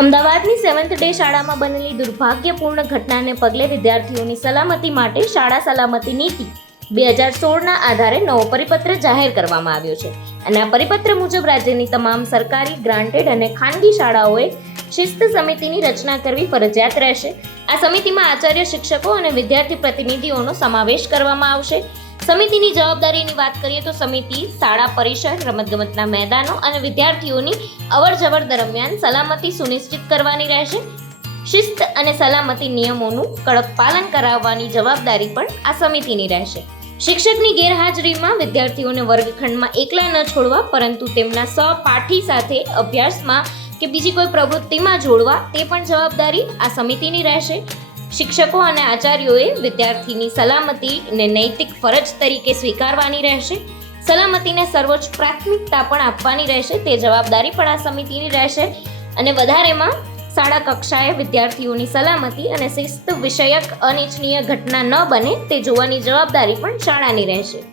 અમદાવાદની seventh day શાળામાં બનેલી દુર્ભાગ્યપૂર્ણ ઘટનાને પગલે વિદ્યાર્થીઓની સલામતી માટે શાળા સલામતી નીતિ બે હજાર સોળના આધારે નવો પરિપત્ર જાહેર કરવામાં આવ્યો છે. અને આ પરિપત્ર મુજબ રાજ્યની તમામ સરકારી, ગ્રાન્ટેડ અને ખાનગી શાળાઓએ શિસ્ત સમિતિની રચના કરવી ફરજિયાત રહેશે. આ સમિતિમાં આચાર્ય શિક્ષકો અને વિદ્યાર્થી પ્રતિનિધિઓનો સમાવેશ કરવામાં આવશે. સમિતિની જવાબદારીની વાત કરીએ તો સમિતિ, શાળા પરિસર રમતગમતના મેદાનો અને વિદ્યાર્થીઓની અવરજવર દરમિયાન સલામતી સુનિશ્ચિત કરવાની રહેશે. શિસ્ત અને સલામતી નિયમોનું કડક પાલન કરાવવાની જવાબદારી પણ આ સમિતિની રહેશે. શિક્ષકની ગેરહાજરીમાં વિદ્યાર્થીઓને વર્ગખંડમાં એકલા ન છોડવા, પરંતુ તેમના સહપાઠી સાથે અભ્યાસમાં કે બીજી કોઈ પ્રવૃત્તિમાં જોડવા, તે પણ જવાબદારી આ સમિતિની રહેશે. શિક્ષકો અને આચાર્યોએ વિદ્યાર્થીની સલામતીને નૈતિક ફરજ તરીકે સ્વીકારવાની રહેશે. સલામતીને સર્વોચ્ચ પ્રાથમિકતા પણ આપવાની રહેશે. તે જવાબદારી પણ આ સમિતિની રહેશે. અને વધારેમાં શાળા કક્ષાએ વિદ્યાર્થીઓની સલામતી અને શિસ્ત વિષયક અનિચ્છનીય ઘટના ન બને તે જોવાની જવાબદારી પણ શાળાની રહેશે.